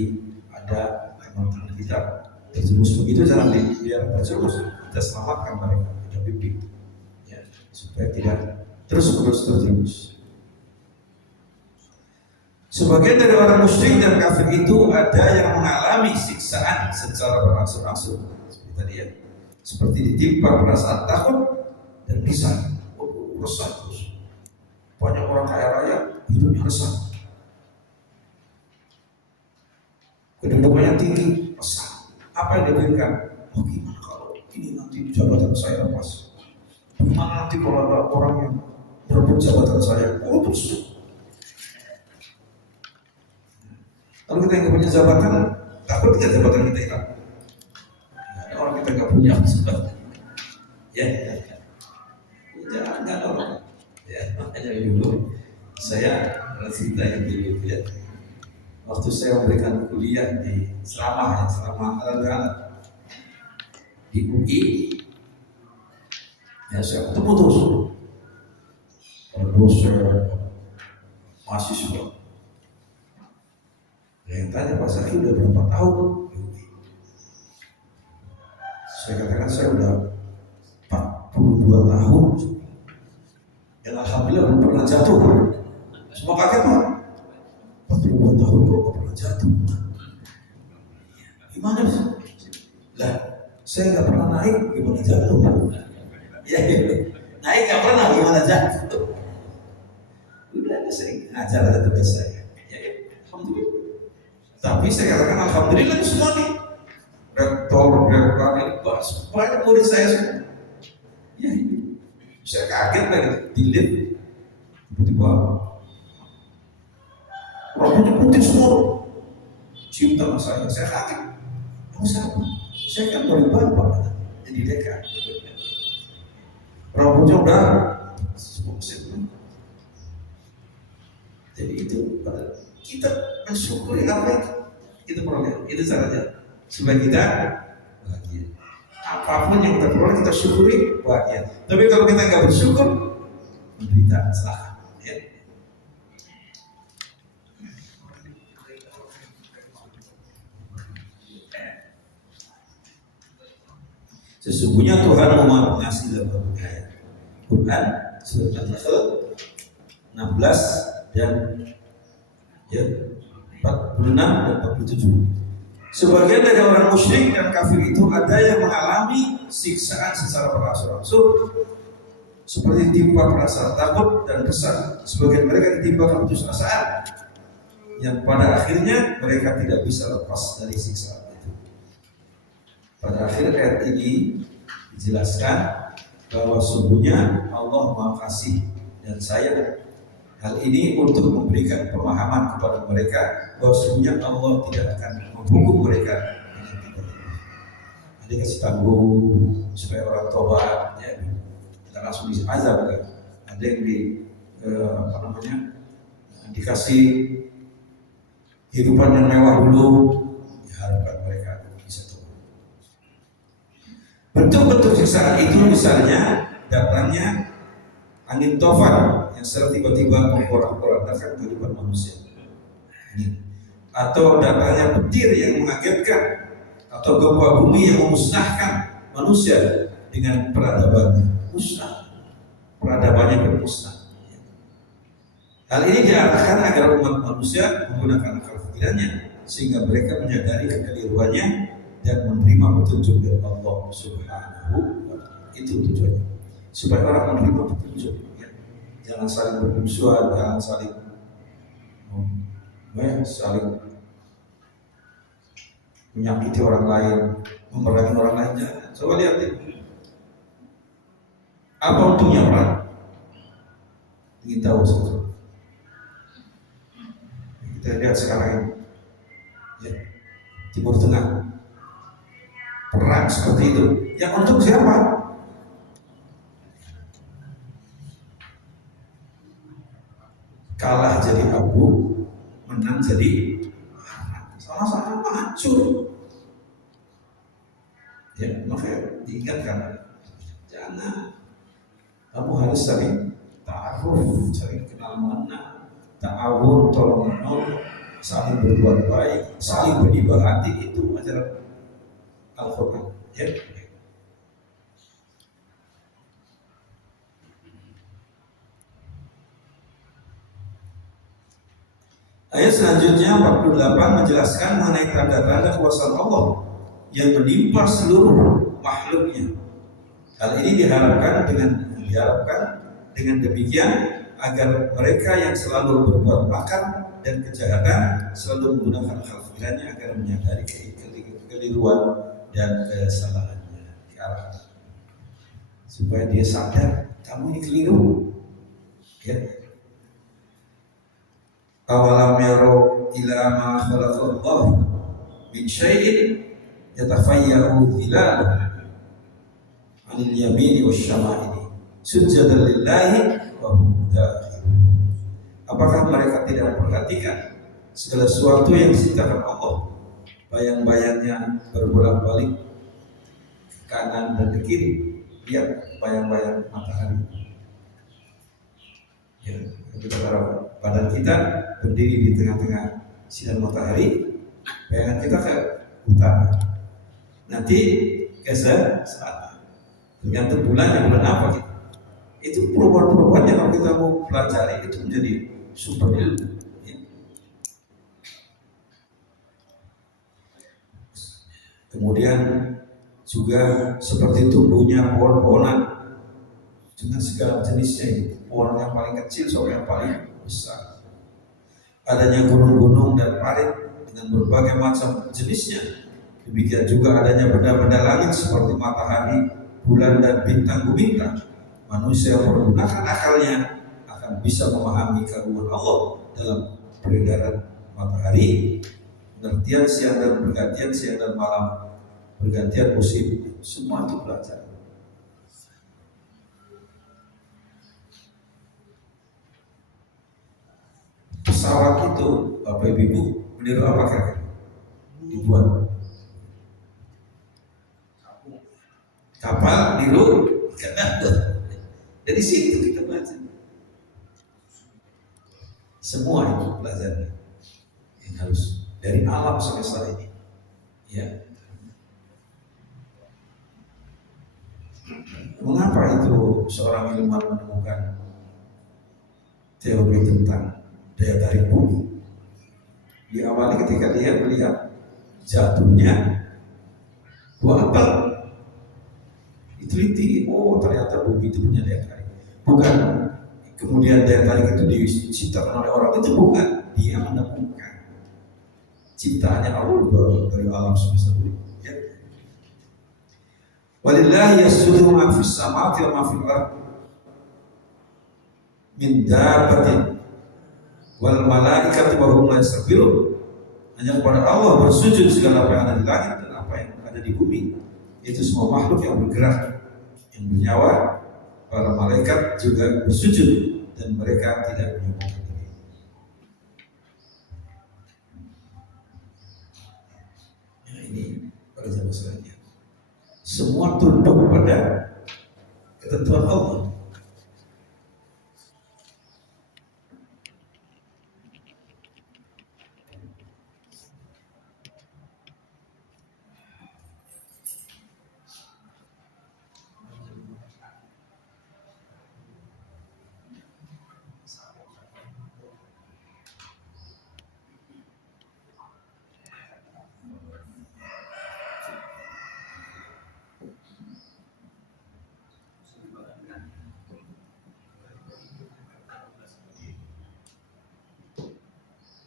ada teman-teman kita terjerumus begitu, jangan biar terjerumus, kita selamatkan mereka, kita bimbing, ya, supaya tidak terus-menerus terjerumus. Sebagian dari orang musyrik dan kafir itu ada yang mengalami siksaan secara berangsur-angsur, seperti tadi ya, seperti ditimpa perasaan takut dan risau. Resah terus. Banyak orang kaya raya hidupnya resah, kedudukannya tinggi, resah. Apa yang diberikan? Oh, gimana kalau ini nanti jabatan saya lepas? Gimana nanti kalau ada orang yang merebut jabatan saya? Oh, terus. Kalau kita yang punya jabatan, takut tidak jabatan kita hilang? Ada orang kita nggak punya jabatan, ya, jangan orang. Ya, makanya dulu saya cerita yang dulu ya. Waktu saya memberikan kuliah di Seramah, anak-anak di UI, ya saya ketemu terus dosen, mahasiswa. Yang tanya, Pak Zaki udah berapa tahun di UI? Saya katakan saya udah 42 tahun. Dan alhamdulillah belum pernah jatuh. Semua kaget Pak. 42 tahun kok pernah jatuh? Gimana sih? Lah, saya nggak pernah naik, gimana jatuh? Ya, naik nggak pernah, gimana jatuh? Udah sering ngajar ada tugas saya. Ya, alhamdulillah. Tapi saya katakan alhamdulillah semua nih. Rektor, dekan, ini banyak murid saya semua. Ya, saya kaget lagi, dilihat tiba-tiba rambutnya putih semua, cium tangan saya kaget. Kamu siapa? Saya kan dari bapak, jadi dekan. Rambutnya udah semua mesin. Jadi itu kita mensyukuri apa yang kita peroleh. Itu caranya supaya kita bahagia. Apapun yang kita peroleh kita syukuri, bahagia. Tapi kalau kita nggak bersyukur, menderita, salah. Ya. Sesungguhnya Tuhan Maha Pengasih dan Maha Penyayang. Quran surat An-Nahl 16 dan ya 46 dan 47. Sebagian dari orang musyrik dan kafir itu ada yang mengalami siksaan secara berangsur-angsur, seperti ditimpa perasaan takut dan kesal. Sebagian mereka ditimpa keputusasaan, yang pada akhirnya mereka tidak bisa lepas dari siksaan itu. Pada akhir ayat ini dijelaskan bahwa sungguhnya Allah Maha Kasih dan Sayang. Hal ini untuk memberikan pemahaman kepada mereka bahwa sesungguhnya Allah tidak akan menghukum mereka dengan tiba-tiba. Jadi kasih tanggung supaya orang tobat, ya, kita langsung diazab kan. Ada yang dikasih kehidupan yang mewah dulu, diharapkan mereka bisa tobat. Bentuk-bentuk siksaan itu misalnya datangnya angin tofan yang secara tiba-tiba memporak-porandakan kehidupan manusia, atau datangnya petir yang mengagetkan, atau gempa bumi yang memusnahkan manusia dengan peradabannya, peradabannya bermusnah. Hal ini diarahkan agar umat manusia menggunakan akal pikirannya sehingga mereka menyadari kekeliruannya dan menerima petunjuk dari Allah Subhanahu wa Ta'ala. Itu tujuannya. supaya orang menerima petunjuk. Ya. Jangan saling bermusuhan, jangan saling saling menyakiti orang lain, memerangi orang lain. Jangan. Coba lihat ini. Apa untungnya perang? Ingin tahu saja. Kita lihat sekarang ini, ya, Timur Tengah, perang seperti itu. Yang untung siapa? Kalah jadi abu, menang jadi sama-sama hancur. Ya, makanya diingatkan, jangan. Kamu harus saling ta'aruf, saling kenal mengenal, ta'awun, tolong menolong, saling berbuat baik, saling beribadah hati. Itu ajaran Al-Quran. Ya. Ayat selanjutnya 48 menjelaskan mengenai tanda-tanda kuasa Allah yang menimpa seluruh makhluknya. Hal ini diharapkan dengan demikian agar mereka yang selalu berbuat makar dan kejahatan selalu menggunakan akal pikirannya agar menyadari kekeliruan dan kesalahannya, diarahkan supaya dia sadar kamu ini keliru. Ya. Awalam yaro ila ma khalaqallahu min syai'in yatafayyahu hilalu anil yamini wasyama'ili sujadan lillahi wa hum dakhilun. Apakah mereka tidak memperhatikan segala sesuatu yang diciptakan Allah, bayang-bayangnya berbolak-balik ke kanan dan ke kiri? Lihat bayang-bayang matahari. Ya, kita taruh badan kita berdiri di tengah-tengah sinar matahari, bayangan kita ke utara. Nanti geser selatan. Tergantung bulannya, bulan apa gitu. Itu perubahan-perubahan yang kalau kita mau pelajari itu menjadi super ilmu. Ya. Kemudian juga seperti tumbuhnya pohon-pohonan dengan segala jenisnya itu. Pohon yang paling kecil sampai yang paling besar. Adanya gunung-gunung dan parit dengan berbagai macam jenisnya. Demikian juga adanya benda-benda langit seperti matahari, bulan dan bintang-bintang. Manusia yang menggunakan akalnya akan bisa memahami keagungan Allah dalam peredaran matahari, pengertian siang dan pergantian siang dan malam, pergantian musim. Semua itu belajar. Pesawat itu, Bapak Ibu, meniru apa kira-kira? Dibuat kapal niru ikan bandut. Dari situ kita belajar. Semua itu belajar yang harus dari alam semesta ini. Ya. Mengapa itu seorang ilmuwan menemukan teori tentang daya tarik bumi? Diawali ketika dia melihat jatuhnya buah apel. Diteliti, oh ternyata bumi itu punya daya tarik. Bukan kemudian daya tarik itu diciptakan oleh orang, itu bukan. Dia menemukan ciptaannya Allah dari alam semesta bumi. Ya. Walillahi yasjudu ma fis samawati wa ma fil ardh min dabbatin wal malaikatu wa hum la yastakbirun. Hanya kepada Allah bersujud segala apa yang ada di langit dan apa yang ada di bumi. Itu semua makhluk yang bergerak, yang bernyawa. Para malaikat juga bersujud dan mereka tidak menyombongkan diri. Nah, ini pada zaman selanjutnya. Semua tunduk pada ketentuan Allah.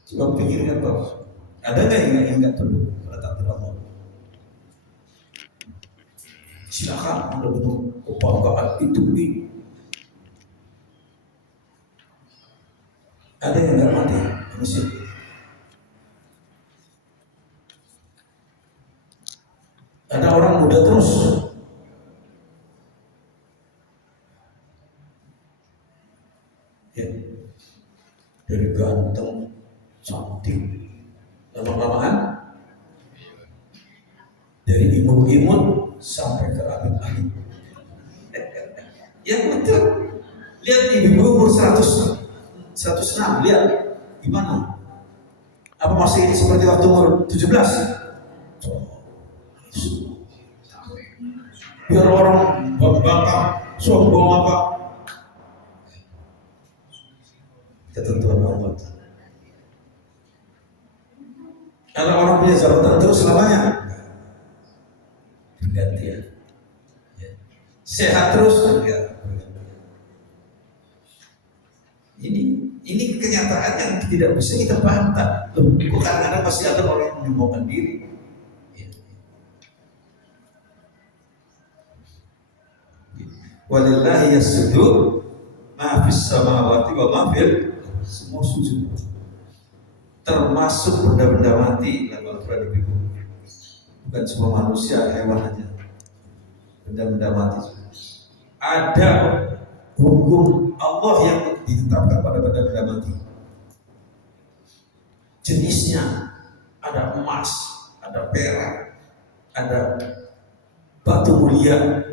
Coba pikirkan Pak, ada nggak yang nggak tunduk pada takdir Allah? Silakan Anda bentuk kebanggaan itu nih. Ada yang nggak mati manusia. Ada orang muda terus. Ya, dari ganteng, cantik, lama-lamaan dari imut-imut sampai ke alit-alit. Ya betul. Lihat ibu umur 106, lihat gimana? Apa masih seperti waktu umur 17? Biar orang bapak sombong apa? Ketentuan Allah. Kalau orang punya jabatan terus selamanya, bergantian. Sehat terus, ya. Ini kenyataan yang tidak bisa kita bantah. Bukan karena masih ada orang yang menyombongkan diri. Walillahi yasjudu ma fis samawati wa ma fil, semua sujud. Termasuk benda-benda mati dalam Al-Qur'an itu. Bukan semua manusia, hewan aja. Benda-benda mati. Ada hukum Allah yang ditetapkan pada benda-benda mati. Jenisnya ada emas, ada perak, ada batu mulia.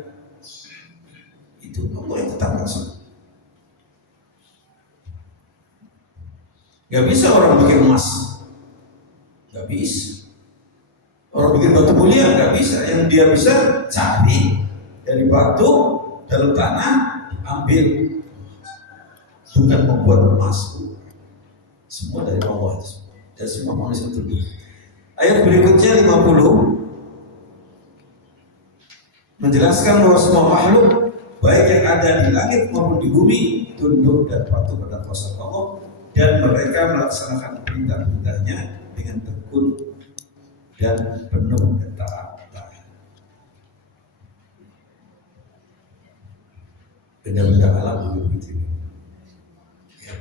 Itu Allah yang tetapkan semua. Gak bisa orang bikin emas, gak bisa. Orang bikin batu mulia gak bisa. Yang dia bisa cari dari batu dalam tanah, ambil. Bukan membuat emas. Semua dari Allah, dan semua manusia tunduk. Ayat berikutnya 50 menjelaskan bahwa semua makhluk baik yang ada di langit maupun di bumi tunduk dan patuh pada kuasa Allah, dan mereka melaksanakan perintah-perintahnya dengan tekun dan penuh ketaatan. Benda-benda alam begitu. Ya.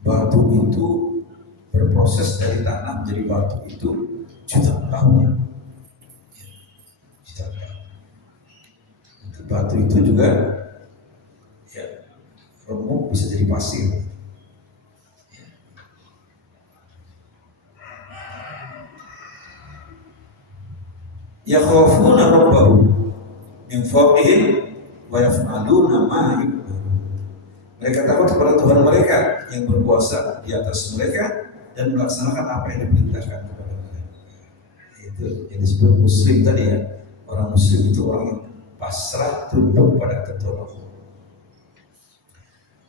Batu itu berproses dari tanah menjadi batu itu jutaan tahun. Jutaan tahun. Batu itu juga ya remuk bisa jadi pasir. Ya khafuna rabbahum min fawqihim wa yaf'aluna ma yu'marun. Mereka takut kepada Tuhan mereka yang berkuasa di atas mereka dan melaksanakan apa yang diperintahkan kepada mereka. Itu yang disebut muslim tadi ya. Orang muslim itu orang yang pasrah tunduk pada ketentuan Allah.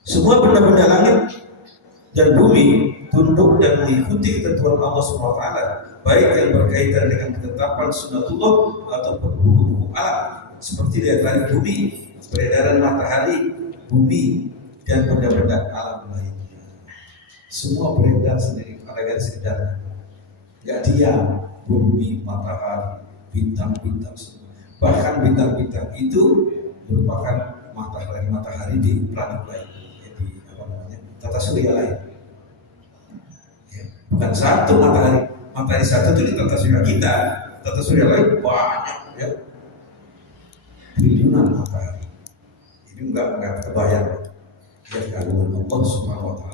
Semua benda-benda langit dan bumi tunduk dan mengikuti ketentuan Allah SWT, baik yang berkaitan dengan ketetapan sunatullah ataupun hukum-hukum alam, seperti daya bumi, peredaran matahari, bumi, dan benda-benda alam lainnya. Semua beredar sendiri, ada garis sekitar. Gak diam, bumi, matahari, bintang-bintang semua. Bahkan bintang-bintang itu merupakan matahari di planet lain, jadi apa namanya, tata surya lain. Ya, bukan satu matahari satu itu di tata surya kita, tata surya lain banyak ya, triliunan matahari. Ini enggak terbayang ya kandungan Allah Subhanahu Wa Taala.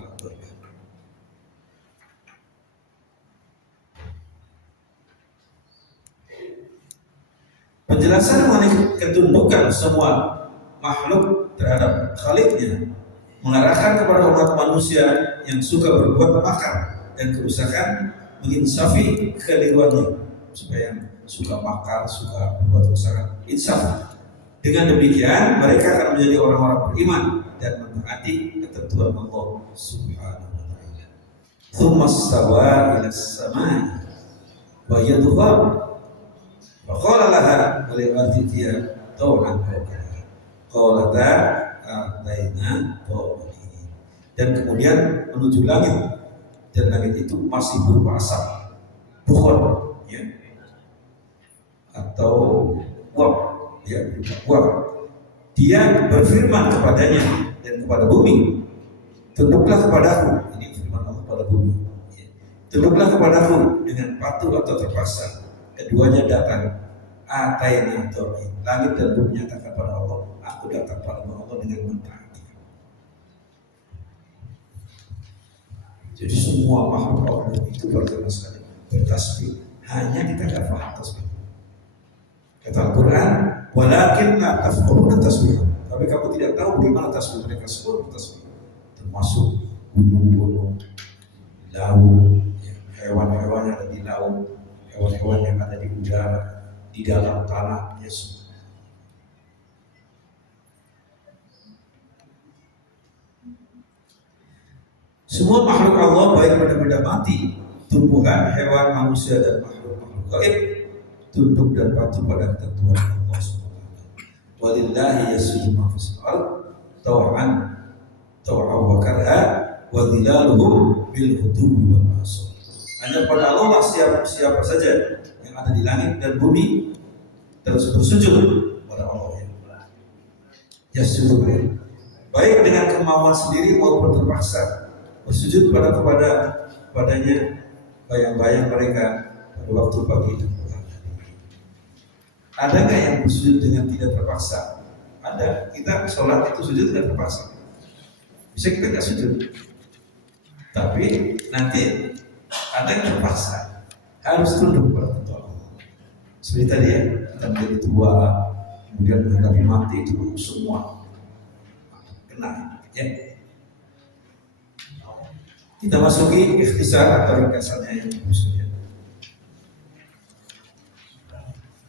Penjelasan mengenai ketundukan semua makhluk terhadap Khalidnya mengarahkan kepada umat manusia yang suka berbuat makar dan kerusakan, menginsafi kekeliruannya, supaya suka makar, suka berbuat kerusakan, insaf. Dengan demikian mereka akan menjadi orang-orang beriman dan mentaati ketentuan Allah Subhanahu wa taala. Tsumma stawa ila as-samai wa yadhhar wa qala laha wal ardiya taw'an qalata ataina taw'in. Dan kemudian menuju langit, dan langit itu masih berupa asap, bukhar, ya, atau uap, ya, berupa uap. Dia berfirman kepadanya dan kepada bumi, tunduklah kepadaku. Ini firman Allah kepada bumi, ya. Tunduklah kepadaku dengan patuh atau terpaksa. Keduanya datang. Ataina tauhid. Langit dan bumi menyatakan pada Allah, aku datang pada Allah dengan mentaati. Jadi semua makhluk Allah itu berjamaah sekali bertasbih. Hanya kita tidak paham tasbih. Kata Al-Quran, walakin la tafqahuna tasbih. Tapi kamu tidak tahu bagaimana tasbih mereka, semua tasbih. Termasuk gunung-gunung, laut, ya, hewan-hewan yang ada di laut, hewan-hewan yang ada di udara, di dalam tanah, ya semua. Semua makhluk Allah, baik benda-benda mati, tumbuhan, hewan, manusia, dan makhluk-makhluk gaib, tunduk dan patuh pada ketentuan Allah SWT. Walillahi yasjudu ma fis ard taw'an wa karha wa dhilaluhum bil ghuduwi wal asal. Hanya pada Allah lah siapa saja yang ada di langit dan bumi terus bersujud pada Allah, ya. Yasjudu, baik dengan kemauan sendiri maupun terpaksa, bersujud padanya bayang-bayang mereka pada waktu pagi dan petang. Ada nggak yang bersujud dengan tidak terpaksa? Ada. Kita sholat itu sujud tidak terpaksa. Bisa kita nggak sujud, tapi nanti ada yang terpaksa, harus tunduk pada ketentuan Allah. Seperti tadi ya, kita menjadi tua, kemudian menghadapi mati, itu semua kena, ya. Kita masuki ikhtisar atau ringkasannya yang maksudnya.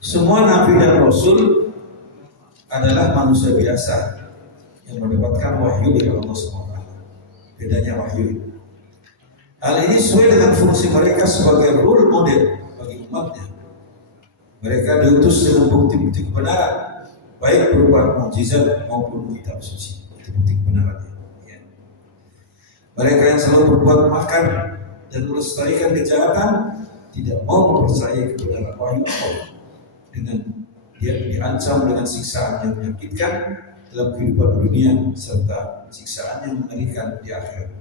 Semua nabi dan rasul adalah manusia biasa yang mendapatkan wahyu dari Allah SWT. Bedanya wahyu. Hal ini sesuai dengan fungsi mereka sebagai role model bagi umatnya. Mereka diutus dengan bukti-bukti kebenaran, baik berupa mukjizat maupun kitab suci. Itu bukti kebenarannya. Mereka yang selalu berbuat makar dan melestarikan kejahatan tidak mau mempercayai kebenaran wahyu Allah, dengan dia diancam dengan siksaan yang menyakitkan dalam kehidupan dunia serta siksaan yang mengerikan di akhirat.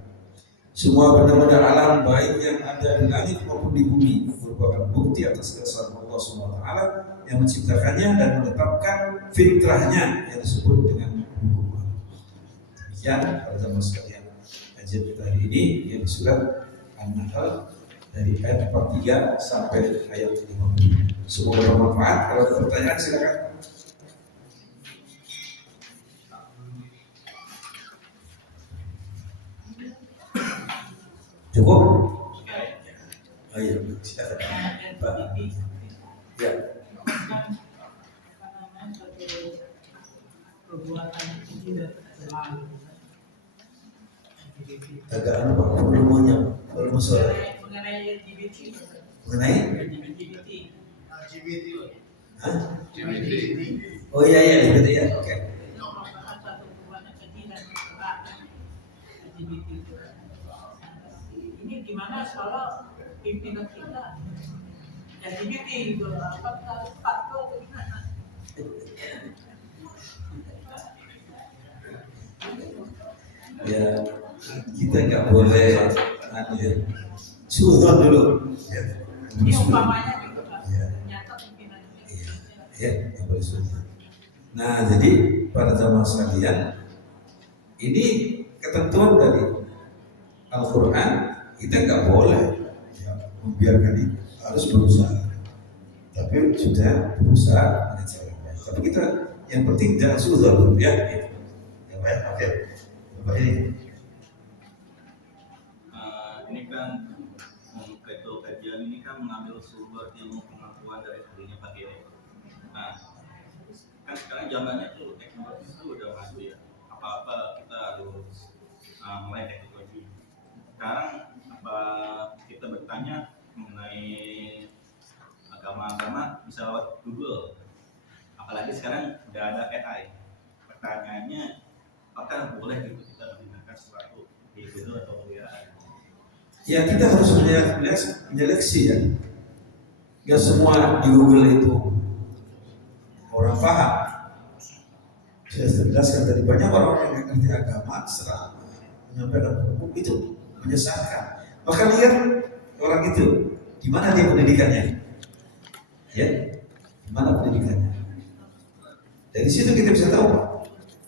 Semua benda-benda alam baik yang ada di langit maupun di bumi merupakan bukti atas keesaan Allah SWT yang menciptakannya dan menetapkan fitrahnya yang disebut dengan hukum. Demikian para jamaah sekalian, kajian kita hari ini yang di surat An-Nahl dari ayat 43 sampai ayat 50. Semoga bermanfaat. Kalau ada pertanyaan silakan. Cukup? Oh iya, silakan. Pak. Ya. Agak anu Pak, volumenya, volume suara. Mengenai LGBT. Mengenai? LGBT. Hah? LGBT. Oh iya LGBT ya, oke. Ini gimana kalau pimpinan kita LGBT gitu, apakah atau gimana? Ya, kita nggak boleh suruh dulu. Ya. Ini umpamanya gitu kan, ternyata pimpinannya. Ya, nggak boleh suruh. Nah, jadi para jamaah sekalian, ini ketentuan dari Al-Quran, kita nggak boleh ya, membiarkan itu, harus berusaha. Tapi sudah berusaha dengan cara baik. Tapi kita yang penting jangan suruh dulu ya. Ya baik, oke. Bapak ini kan ketua kajian ini kan mengambil sumber ilmu pengetahuan dari ahlinya Pak Gede. Nah, kan sekarang zamannya tuh teknologi itu udah masuk ya. Apa-apa kita harus mulai teknologi. Sekarang apa kita bertanya mengenai agama-agama bisa lewat Google. Apalagi sekarang udah ada AI. Pertanyaannya, apakah boleh gitu kita menggunakan sesuatu di Google atau ya Ya kita harus menyeleksi ya. Gak semua di Google itu orang paham. Saya jelaskan tadi banyak orang yang nggak ngerti agama, serah menyampaikan hukum itu menyesatkan. Maka lihat orang itu, di mana dia pendidikannya, ya, di mana pendidikannya. Dari situ kita bisa tahu,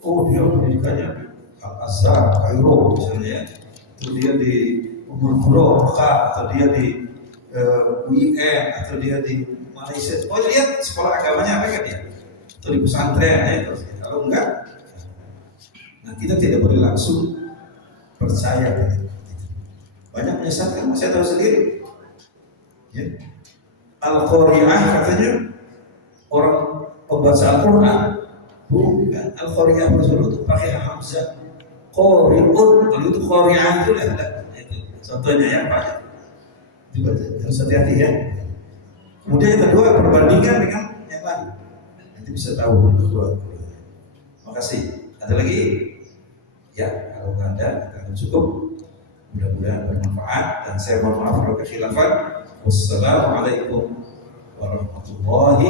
oh dia pendidikannya Al Azhar, Kairo misalnya, ya. Atau dia di Umur Qura, Mekah, atau dia di UIN, atau dia di Malaysia. Oh lihat sekolah agamanya apa kan dia? Atau di pesantren ya, terus kalau enggak, nah kita tidak boleh langsung percaya. Banyak menyesatkan, saya tahu sendiri. Ya. Al-Qari'ah katanya orang pembaca Al-Quran, bukan Al-Qari'ah Rasulullah itu pakai hamzah. Qari'un, kalau itu Qari'ah itu lah. Itu contohnya ya Pak. Juga harus hati-hati ya. Kemudian yang kedua perbandingan dengan yang lain. Nanti bisa tahu kedua. Makasih. Ada lagi? Ya, kalau nggak ada, kita akan cukup. Mudah-mudahan bermanfaat dan saya mohon maaf kalau kekhilafan. Wassalamualaikum warahmatullahi